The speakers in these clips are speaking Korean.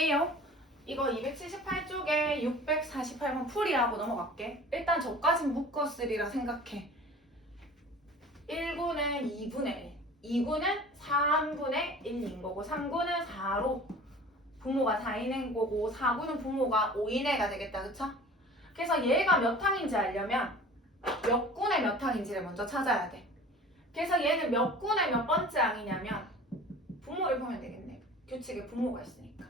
갈게요. 이거 278쪽에 648번 풀이하고 넘어갈게. 일단 저까진 묶었으리라 생각해. 1구는 2분의 1, 2구는 3분의 1인 거고 3구는 4로 부모가 4인인 거고 4구는 부모가 5인애가 되겠다. 그쵸? 그래서 얘가 몇 항인지 알려면 몇 군의 몇 항인지를 먼저 찾아야 돼. 그래서 얘는 몇 군의 몇 번째 항이냐면 분모를 보면 되겠네. 규칙에 분모가 있으니까.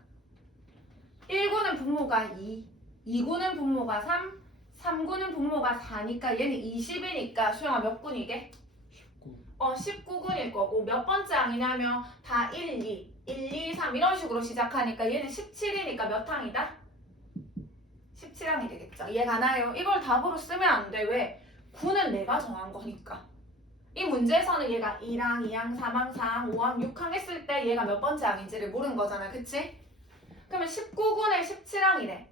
1구는 분모가 2, 2구는 분모가 3, 3구는 분모가 4니까 얘는 20이니까 수영아 몇 군이게? 19군일 거고 몇 번째 항이냐면 다 1, 2, 1, 2, 3 이런 식으로 시작하니까 얘는 17이니까 몇 항이다? 17항이 되겠죠. 이해 가나요? 이걸 답으로 쓰면 안 돼. 왜? 9는 내가 정한 거니까. 이 문제에서는 얘가 1항, 2항, 3항, 4항, 5항, 6항 했을 때 얘가 몇 번째 항인지를 모르는 거잖아. 그치? 그러면 19군에 17항이래.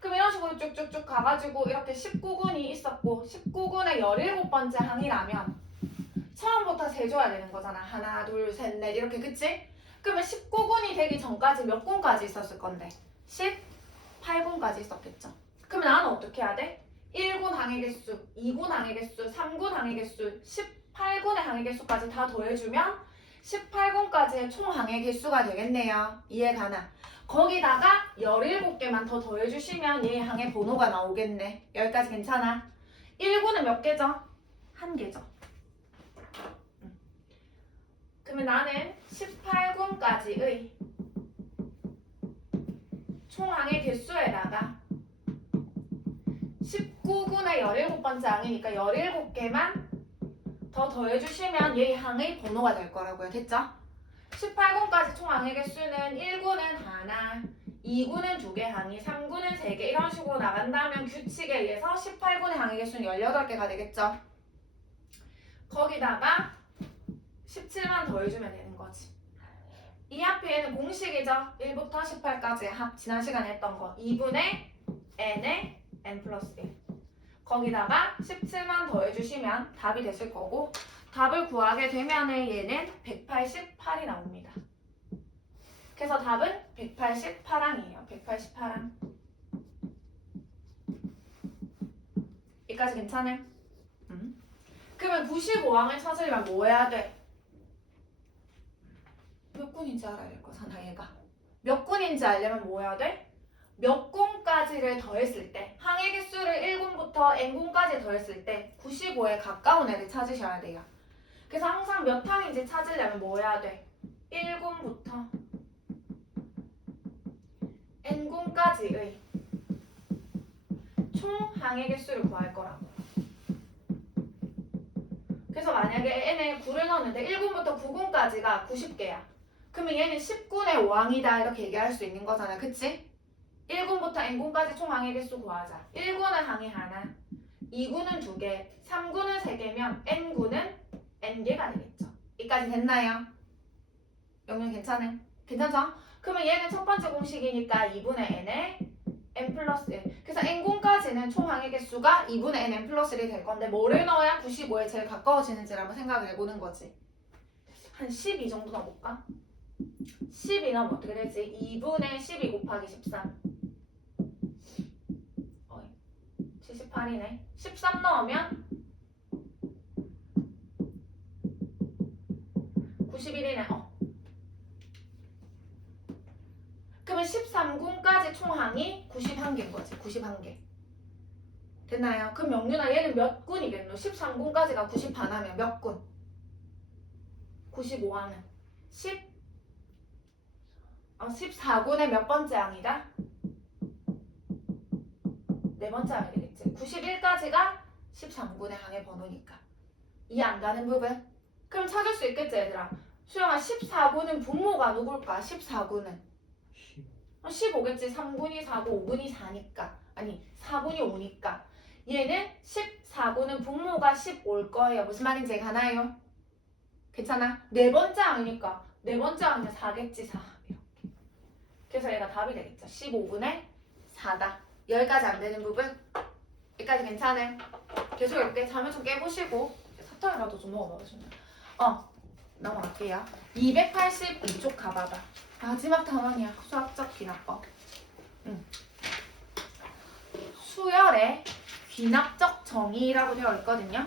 그럼 이런 식으로 쭉쭉쭉 가가지고 이렇게 19군이 있었고 19군에 17번째 항이라면 처음부터 세줘야 되는 거잖아. 하나, 둘, 셋, 넷 이렇게. 그치? 그러면 19군이 되기 전까지 몇 군까지 있었을 건데? 18군까지 있었겠죠. 그러면 나는 어떻게 해야 돼? 1군 항의 개수, 2군 항의 개수, 3군 항의 개수, 18군의 항의 개수까지 다 더해주면 18군까지의 총 항의 개수가 되겠네요. 이해 가나? 거기다가 17개만 더 더해주시면 얘 항의 번호가 나오겠네. 여기까지 괜찮아? 1군은 몇 개죠? 1개죠. 그러면 나는 18군까지의 총 항의 개수에다가 19군의 17번째 항이니까 17개만 더 더해주시면 얘 항의 번호가 될 거라고요. 됐죠? 18군까지 총 항의 개수는 1군은 하나, 2군은 2개 항이, 3군은 3개 이런 식으로 나간다면 규칙에 의해서 18군의 항의 개수는 18개가 되겠죠? 거기다가 17만 더해주면 되는 거지. 이 앞에는 공식이죠. 1부터 18까지의 합. 지난 시간에 했던 거. 2분의 n의 n 플러스 1. 거기다가 17만 더해주시면 답이 됐을 거고 답을 구하게 되면 얘는 188이 나옵니다. 그래서 답은 188항이에요. 188항. 여기까지 괜찮아요? 그러면 95항을 찾으려면 뭐 해야 돼? 몇 군인지 알아야 될 거잖아 얘가. 몇 군인지 알려면 뭐 해야 돼? 몇 군까지를 더했을 때 항의 개수를 1군부터 n군까지 더했을 때 95에 가까운 애를 찾으셔야 돼요. 그래서 항상 몇 항인지 찾으려면 뭐 해야 돼? 1군부터 n군까지의 총 항의 개수를 구할 거라고. 그래서 만약에 n에 9를 넣었는데 1군부터 9군까지가 90개야. 그러면 얘는 10군의 5항이다 이렇게 얘기할 수 있는 거잖아. 그치? 1군부터 n군까지 총 항의 개수 구하자. 1군은 항이 하나, 2군은 2개, 3군은 3개면 n군은 n개가 되겠죠. 여기까지 됐나요? 영영 괜찮아요? 괜찮죠? 그러면 얘는 첫 번째 공식이니까 2분의 n에 n 플러스 1. 그래서 n군까지는 총 항의 개수가 2분의 n 플러스 1이 될 건데 뭐를 넣어야 95에 제일 가까워지는지를 한번 생각을 해보는 거지. 한 12 정도 넣어볼까? 12 넣으면 어떻게 되지? 2분의 12 곱하기 13. 78이네. 13 넣으면 91이네. 그러면 13군까지 총항이 91개인 거지. 91개. 됐나요? 그럼 영윤아 얘는 몇 군이겠노? 13군까지가 90 반하면 몇 군? 95항은 14군의 몇 번째 항이다? 네 번째 항이 되겠지. 91까지가 13군의 항의 번호니까. 이해 안 가는 부분? 그럼 찾을 수 있겠지 얘들아. 수영아 14군은 분모가 누굴까? 14군은 15겠지. 3군이 4고 5군이 4니까. 아니 4군이 5니까. 얘는 14군은 분모가 15일 거예요. 무슨 말인지 가나요? 괜찮아? 네 번째 항이니까 네 번째 항이면 4겠지. 4 이렇게. 그래서 얘가 답이 되겠죠. 15분의 4다. 여기까지 안 되는 부분? 여기까지 괜찮아요? 계속 이렇게 잠을 좀 깨보시고 사탕이라도 좀 먹어봐주면. 넘어갈게요. 282쪽 가봐봐. 마지막 다음이야. 수학적 귀납법. 수열의 귀납적 정의라고 되어 있거든요.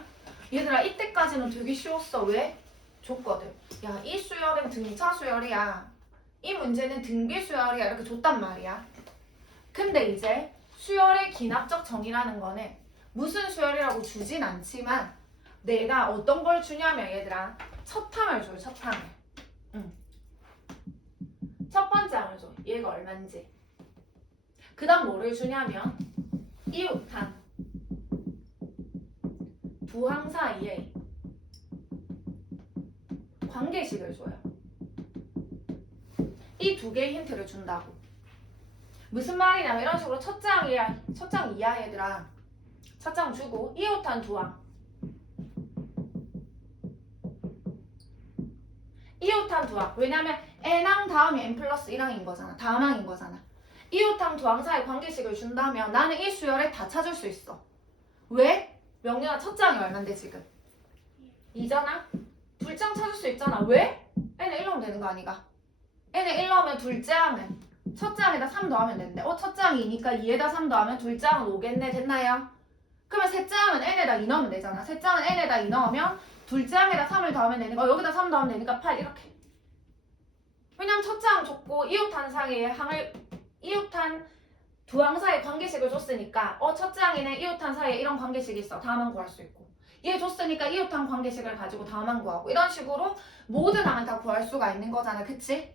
얘들아 이때까지는 되게 쉬웠어. 왜? 줬거든. 야, 이 수열은 등차 수열이야. 이 문제는 등비 수열이야. 이렇게 줬단 말이야. 근데 이제 수열의 귀납적 정의라는 거는 무슨 수열이라고 주진 않지만 내가 어떤 걸 주냐면 얘들아 첫 항을 줘요. 첫 항을. 첫 번째 항을 줘. 얘가 얼만지. 그 다음 뭐를 주냐면 이웃한 두 항 사이에 관계식을 줘요. 이 두 개의 힌트를 준다고. 무슨 말이냐면 이런 식으로 첫 장 이하 얘들아. 첫 장 주고 이웃한 두 항. 이웃한 두 항. 왜냐면 n항 다음이 n 플러스 1항인 거잖아. 다음 항인 거잖아. 이웃항 두 항 사이 관계식을 준다면 나는 이 수열에 다 찾을 수 있어. 왜? 명령아 첫 장이 얼만데 지금? 2잖아? 둘째 항 찾을 수 있잖아. 왜? n에 1 넣으면 되는 거 아니가? n에 1 넣으면 둘째 항은 첫째 항에다 3 더하면 되는데 첫째 항이 2니까 2에다 3 더하면 둘째 항은 5겠네. 됐나요? 그러면 셋째 항은 n에다 2 넣으면 되잖아. 셋째 항은 n에다 2 넣으면 둘째 항에다 3을 더하면 되니까 여기다 3 더하면 되니까 8 이렇게. 왜냐면 첫째 항 줬고 이웃한 사이에 항을 이웃한 두 항 사이에 관계식을 줬으니까 첫째 항이네 이웃한 사이에 이런 관계식이 있어. 다음 항 구할 수 있고. 얘 줬으니까 이웃한 관계식을 가지고 다음 항 구하고. 이런 식으로 모든 항을 다 구할 수가 있는 거잖아. 그치?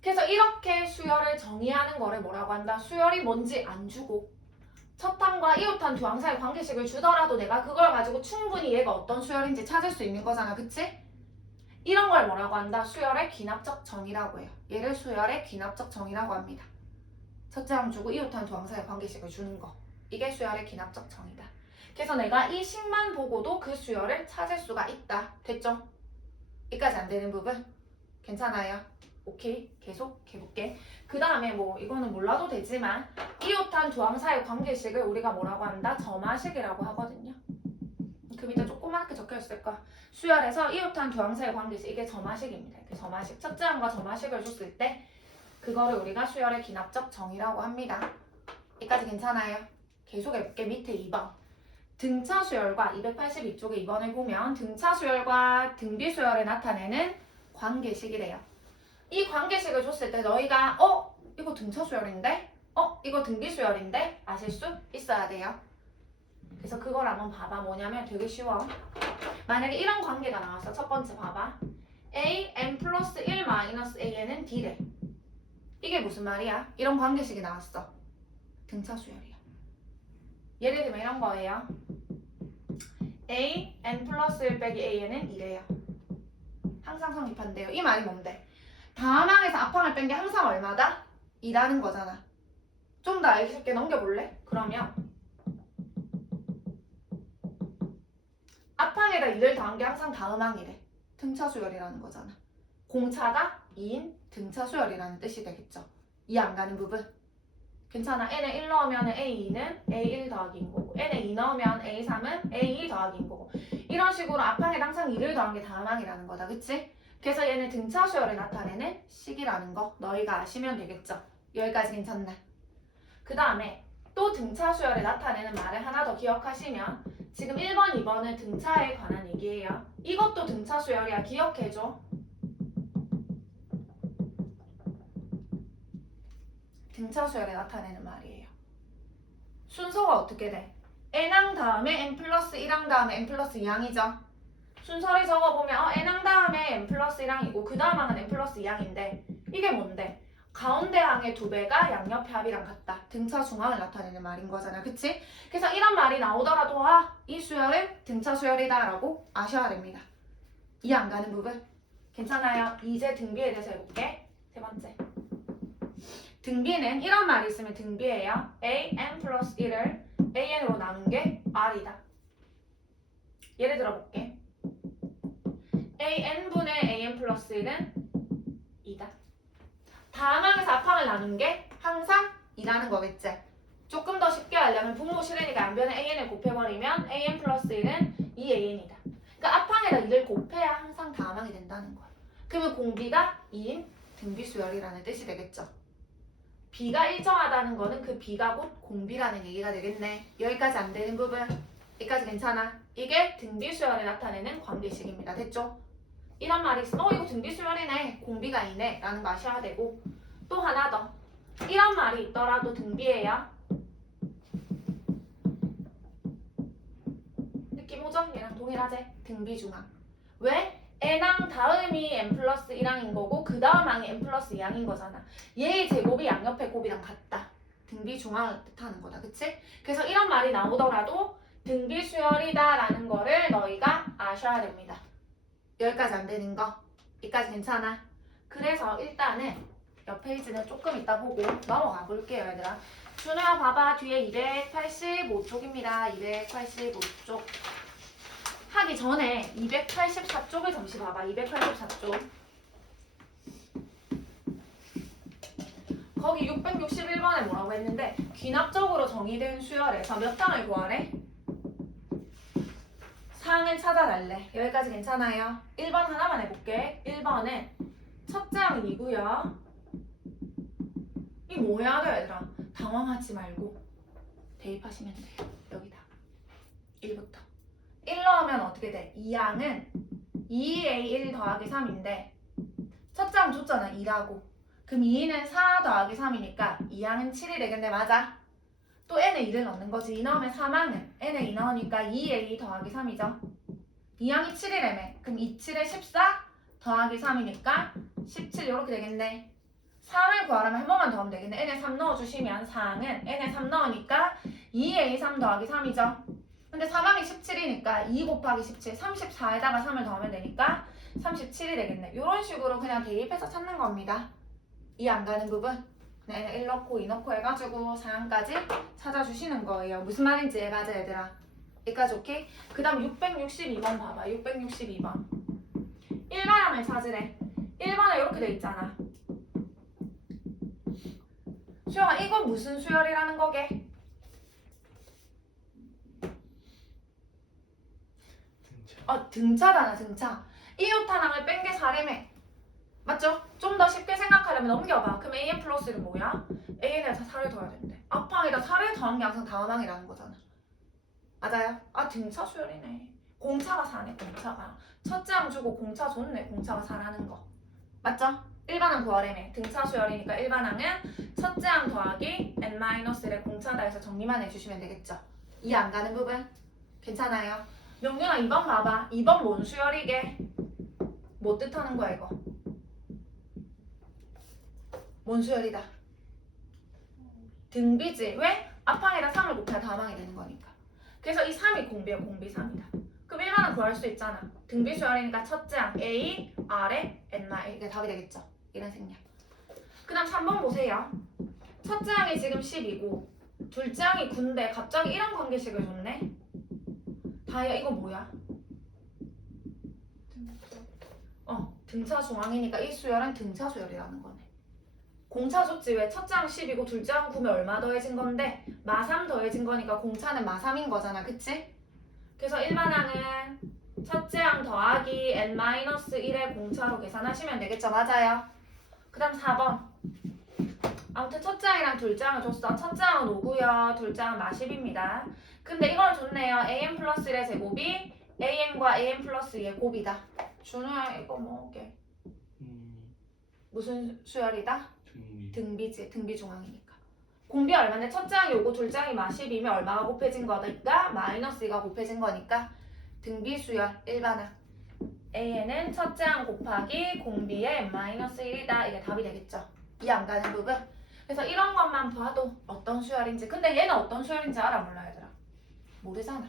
그래서 이렇게 수열을 정의하는 거를 뭐라고 한다? 수열이 뭔지 안 주고 첫 항과 이웃한 두 항 사이 관계식을 주더라도 내가 그걸 가지고 충분히 얘가 어떤 수열인지 찾을 수 있는 거잖아. 그치? 이런 걸 뭐라고 한다? 수열의 귀납적 정의라고 해요. 얘를 수열의 귀납적 정의라고 합니다. 첫째 항 주고 이웃한 두 항 사이 관계식을 주는 거. 이게 수열의 귀납적 정의다. 그래서 내가 이 식만 보고도 그 수열을 찾을 수가 있다. 됐죠? 여기까지 안 되는 부분? 괜찮아요? 오케이, 계속 해볼게. 그 다음에 뭐 이거는 몰라도 되지만 이웃한 두 항 사이 관계식을 우리가 뭐라고 한다? 점화식이라고 하거든요. 그 밑에 조그맣게 적혀있을 거야. 수열에서 이웃한 두 항 사이 관계식, 이게 점화식입니다. 그 점화식, 첫째 항과 점화식을 줬을 때 그거를 우리가 수열의 귀납적 정의라고 합니다. 여기까지 괜찮아요? 계속 해볼게. 밑에 2번. 등차 수열과 282쪽에 2번을 보면 등차 수열과 등비 수열을 나타내는 관계식이래요. 이 관계식을 줬을 때 너희가 이거 등차 수열인데? 이거 등비 수열인데? 아실 수 있어야 돼요. 그래서 그걸 한번 봐봐. 뭐냐면 되게 쉬워. 만약에 이런 관계가 나왔어. 첫 번째 봐봐. a n 플러스 1 마이너스 an은 d래. 이게 무슨 말이야? 이런 관계식이 나왔어. 등차 수열이야. 예를 들면 이런 거예요. a n 플러스 1 빼기 an은 2래요. 항상 성립한대요. 이 말이 뭔데? 다음 항에서 앞 항을 뺀 게 항상 얼마다? 2라는 거잖아. 좀 더 알기 쉽게 넘겨볼래? 그러면 앞 항에다 2를 더한 게 항상 다음 항이래. 등차 수열이라는 거잖아. 공차가 2인 등차 수열이라는 뜻이 되겠죠. 이해 안 가는 부분? 괜찮아. n에 1 넣으면 a2는 a1 더하기인 거고 n에 2 넣으면 a3은 a2 더하기인 거고 이런 식으로 앞 항에 항상 2를 더한 게 다음 항이라는 거다. 그치? 그래서 얘는 등차 수열을 나타내는 식이라는 거 너희가 아시면 되겠죠. 여기까지 괜찮나? 그 다음에 또 등차 수열을 나타내는 말을 하나 더 기억하시면 지금 1번, 2번은 등차에 관한 얘기예요. 이것도 등차 수열이야. 기억해줘. 등차 수열에 나타내는 말이에요. 순서가 어떻게 돼? n항 다음에 n 플러스 1항 다음에 n 플러스 2항이죠. 순서를 적어보면 n항 다음에 n 플러스 1항이고 그 다음 항은 n 플러스 2항인데 이게 뭔데? 가운데 항의 두 배가 양옆의 합이랑 같다. 등차 중항을 나타내는 말인 거잖아. 그치? 그래서 이런 말이 나오더라도 이 수열은 등차 수열이다 라고 아셔야 됩니다. 이해 안 가는 부분? 괜찮아요? 이제 등비에 대해서 해볼게. 세 번째. 등비는 이런 말이 있으면 등비예요. a n 플러스 1을 an으로 나눈 게 r이다. 예를 들어볼게. an분의 an 플러스 1은 2다. 다음 항에서 앞항을 나눈 게 항상 2라는 거겠지. 조금 더 쉽게 하려면 분모 실현이가 양변에 an을 곱해버리면 an 플러스 1은 2an이다. 그러니까 앞항에다 2를 곱해야 항상 다음 항이 된다는 거야. 그러면 공비가 2인 등비수열이라는 뜻이 되겠죠. B가 일정하다는 거는 그 B가 곧 공비라는 얘기가 되겠네. 여기까지 안 되는 부분, 여기까지 괜찮아. 이게 등비수열을 나타내는 관계식입니다. 됐죠? 이런 말이 있어. 이거 등비수열이네. 공비가 이네. 라는 거 아셔야 되고, 또 하나 더. 이런 말이 있더라도 등비예요. 느낌 오죠? 얘랑 동일하지? 등비중앙. 왜? n항 다음이 n 플러스 1항인 거고 그 다음 항이 n 플러스 2항인 거잖아. 얘의 제곱이 양옆의 곱이랑 같다. 등비중앙을 뜻하는 거다. 그치? 그래서 이런 말이 나오더라도 등비수열이다 라는 거를 너희가 아셔야 됩니다. 여기까지 안 되는 거. 여기까지 괜찮아. 그래서 일단은 옆 페이지는 조금 이따 보고 넘어가 볼게요, 얘들아. 준호야 봐봐. 뒤에 285쪽입니다. 285쪽. 하기 전에 284쪽을 잠시 봐봐. 284쪽. 거기 661번에 뭐라고 했는데 귀납적으로 정의된 수열에서 몇 항을 구하래? 상을 찾아달래. 여기까지 괜찮아요? 1번 하나만 해볼게. 1번은 첫째 항은 2고요. 이 뭐 해야 돼, 얘들아? 당황하지 말고 대입하시면 돼요. 여기다. 1부터. 1 넣으면 어떻게 돼? 2항은 2A1 더하기 3인데 첫째 항 줬잖아. 2라고. 그럼 2는 4 더하기 3이니까 2항은 7이 되겠네. 맞아? 또 n에 2를 넣는 거지. 2 넣으면 3항은 n에 2 넣으니까 2A 더하기 3이죠. 2항이 7이라며. 그럼 2, 7에 14 더하기 3이니까 17 이렇게 되겠네. 3을 구하려면 한 번만 더 하면 되겠네. n에 3 넣어주시면 4항은 n에 3 넣으니까 2A 3 더하기 3이죠. 근데 3항이 17이니까 2 곱하기 17, 34에다가 3을 더하면 되니까 37이 되겠네. 이런 식으로 그냥 대입해서 찾는 겁니다. 이해 안 가는 부분? 네, 1 넣고 2 넣고 해가지고 4항까지 찾아주시는 거예요. 무슨 말인지 이해가지 얘들아? 여기까지 오케이? 그 다음 662번 봐봐. 662번. 1반항을 찾으래. 1번에 이렇게 돼 있잖아. 수영아, 이건 무슨 수열이라는 거게? 등차잖아, 등차. 이웃하항을 뺀 게 4래매. 맞죠? 좀 더 쉽게 생각하려면 넘겨봐. 그럼 an 플러스는 뭐야? an에다 4를 더해야 되는데 앞항에다 4를 더한 게 항상 다음 항이라는 거잖아. 맞아요? 아, 등차 수열이네. 공차가 4네. 공차가 첫째 항 주고 공차 줬네. 공차가 4라는 거 맞죠? 1반항 구하래매. 등차 수열이니까 1반항은 첫째 항 더하기 n-1의 공차다 해서 정리만 해주시면 되겠죠. 이해 안 가는 부분? 괜찮아요? 명륜아 2번 봐봐. 2번 뭔 수열이게? 뭐 뜻하는 거야 이거? 뭔 수열이다? 등비지. 왜? 앞항에다 3을 곱해야 다음항이 되는 거니까. 그래서 이 3이 공비야. 공비 3이다. 그럼 1반은 구할 수 있잖아. 등비 수열이니까 첫째 항 A, R에 N-1 이게 답이 되겠죠. 이런 생략. 그 다음 3번 보세요. 첫째 항이 지금 10이고 둘째 항이 9인데 갑자기 이런 관계식을 줬네. 다이아 이거 뭐야? 등차 중앙이니까 이 수열은 등차 수열이라는 거네. 공차 줬지. 왜? 첫째 항 10이고 둘째 항 9면 얼마 더해진 건데? 마3 더해진 거니까 공차는 마3인 거잖아. 그치? 그래서 일반항은 첫째 항 더하기 n-1의 공차로 계산하시면 되겠죠. 맞아요. 그 다음 4번. 아무튼 첫째 항이랑 둘째 항을 줬어. 첫째 항은 5고요. 둘째 항은 마10입니다. 근데 이걸 줬네요. an 플러스 1의 제곱이 an과 an 플러스 2의 곱이다. 준호야 이거 뭐게? 무슨 수열이다? 등비지. 등비 중앙이니까. 공비 얼마인데 첫째 항이 5고 둘째 항이 마10이면 얼마가 곱해진 거니까 마이너스 2가 곱해진 거니까 등비 수열 1반항. an은 첫째 항 곱하기 공비의 n-1이다. 이게 답이 되겠죠. 이해 안 가는 부분? 그래서 이런 것만 봐도 어떤 수열인지. 근데 얘는 어떤 수열인지 알아 몰라 얘들아? 모르잖아.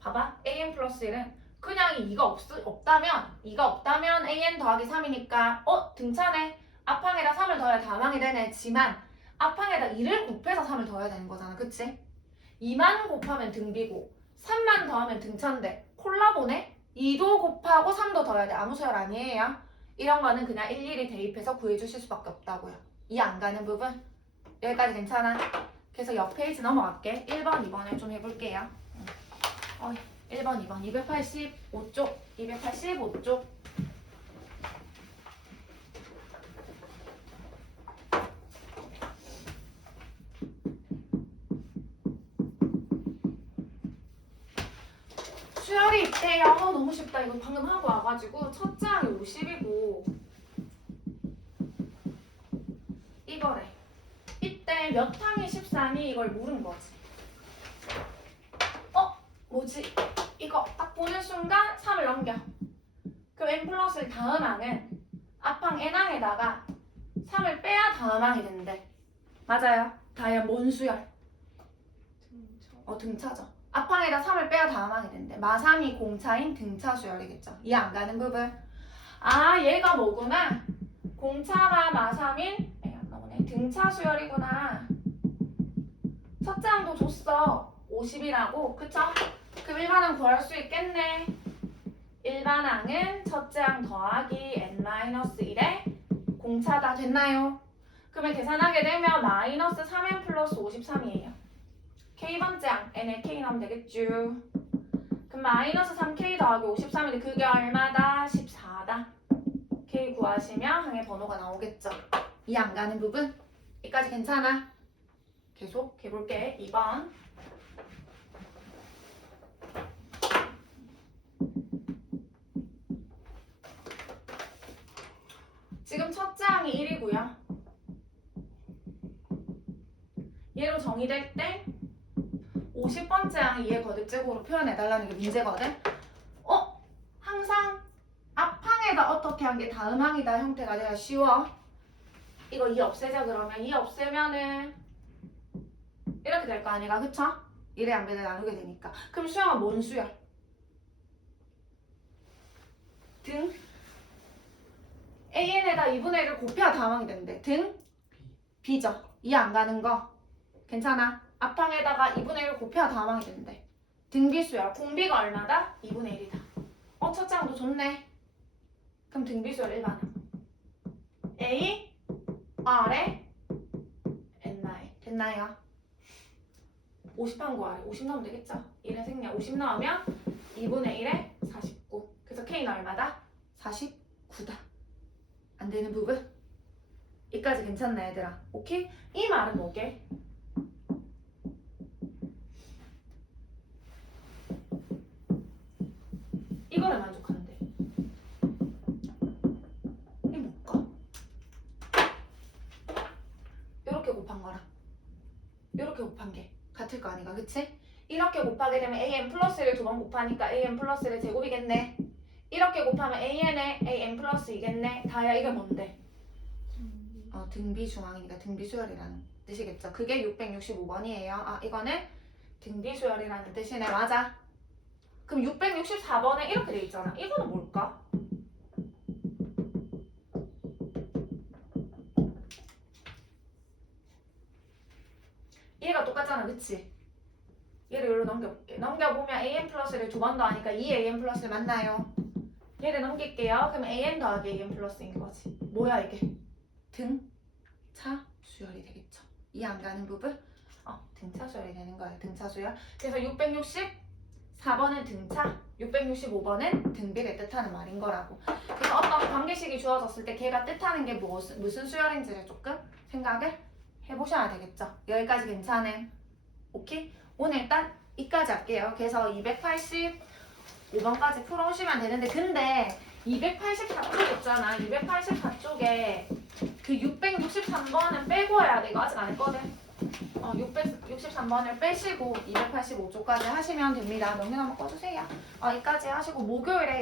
봐봐. an 플러스 1은 그냥 2가 없다면 an 더하기 3이니까 등차네. 앞항에다 3을 더해야 다음항이 되네. 지만 앞항에다 2를 곱해서 3을 더해야 되는 거잖아. 그치? 2만 곱하면 등비고 3만 더하면 등차인데 콜라보네? 2도 곱하고 3도 더해야 돼. 아무 수열 아니에요. 이런 거는 그냥 일일이 대입해서 구해주실 수밖에 없다고요. 이해 안 가는 부분? 여기까지 괜찮아? 그래서 옆 페이지 넘어갈게. 1번, 2번을 좀 해볼게요. 1번, 2번, 285쪽, 285쪽. 수열이 있대요. 너무 쉽다. 이거 방금 하고 와가지고 첫째 항이 50이고 이거래. 이때 몇 항이 13이 이걸 물은 거지. 뭐지? 이거 딱 보는 순간 3을 넘겨. 그럼 n 플러스 다음 항은 앞항 n항에다가 3을 빼야 다음 항이 된대. 맞아요. 다이아 뭔 수열? 등차죠. 앞항에다 3을 빼야 다음 항이 된대. 마3이 공차인 등차 수열이겠죠. 이해 안 가는 부분? 아, 얘가 뭐구나. 공차가 마3인 등차 수열이구나. 첫째 항도 줬어. 50이라고. 그쵸? 그럼 일반항 구할 수 있겠네. 일반항은 첫째 항 더하기 n-1에 공차다. 됐나요? 그러면 계산하게 되면 마이너스 3n 플러스 53이에요. k번째 항 n에 k 넣으면 되겠죠. 그럼 마이너스 3k 더하기 53인데 그게 얼마다? 14다. k 구하시면 항의 번호가 나오겠죠. 이해 안 가는 부분? 여기까지 괜찮아? 계속 해볼게. 2번. 지금 첫째 항이 1이고요. 얘로 정의될 때 50번째 항이 얘 거듭제곱으로 표현해달라는 게 문제거든. 항상 앞항에다 어떻게 한 게 다음 항이다 형태가 돼야 쉬워. 이거 2 없애자. 그러면 2 없애면은 이렇게 될 거 아니가. 그쵸? 1의 양배를 나누게 되니까. 그럼 수열은 뭔 수열? 등 AN에다 2분의 1을 곱해야 다음 항이 된대. 등 B죠. 이해 안 가는 거 괜찮아. 앞항에다가 2분의 1을 곱해야 다음 항이 된대. 등비 수열. 공비가 얼마다? 2분의 1이다. 첫째 항도 좋네. 그럼 등비 수열 1반항. A R에 N나에 됐나요? 50한 구하래. 50 넣으면 되겠죠? 1의 생략 50 넣으면 2분의 1에 49. 그래서 K는 얼마다? 49다. 안 되는 부분? 여기까지 괜찮나 얘들아? 오케이? 이 말은 뭐게? 이거를 만족하는데 이게 뭘까? 이렇게 곱한 거랑 이렇게 곱한 게 같을 거 아니가. 그치? 이렇게 곱하게 되면 an 플러스를 2번 곱하니까 an 플러스를 제곱이겠네. 이렇게 곱하면 an에 an 플러스 이겠네. 다야 이게 뭔데? 등비 중앙이니까 등비 수열이라는 뜻이겠죠. 그게 665번이에요. 아, 이거는 등비 수열이라는 뜻이네. 맞아. 그럼 664번에 이렇게 돼 있잖아. 이거는 뭘까? 얘가 똑같잖아. 그치? 얘를 여기로 넘겨볼게. 넘겨보면 an 플러스를 2번 더하니까 2an 플러스를 만나요. 얘를 넘길게요. 그럼 an 더하기 an 플러스인 거지. 뭐야 이게? 등차 수열이 되겠죠. 이해 안 가는 부분? 등차 수열이 되는 거야. 등차 수열. 그래서 664번은 등차, 665번은 등비를 뜻하는 말인 거라고. 그래서 어떤 관계식이 주어졌을 때 걔가 뜻하는 게 무슨 수열인지를 조금 생각을 해보셔야 되겠죠. 여기까지 괜찮음? 오케이? 오늘 일단 이까지 할게요. 그래서 285번까지 풀어오시면 되는데 근데 284쪽 있잖아. 284쪽에 그 663번은 빼고 해야 돼. 이거 아직 안 했거든. 663번을 빼시고 285쪽까지 하시면 됩니다. 명령 한번 꺼주세요. 여기까지 하시고 목요일에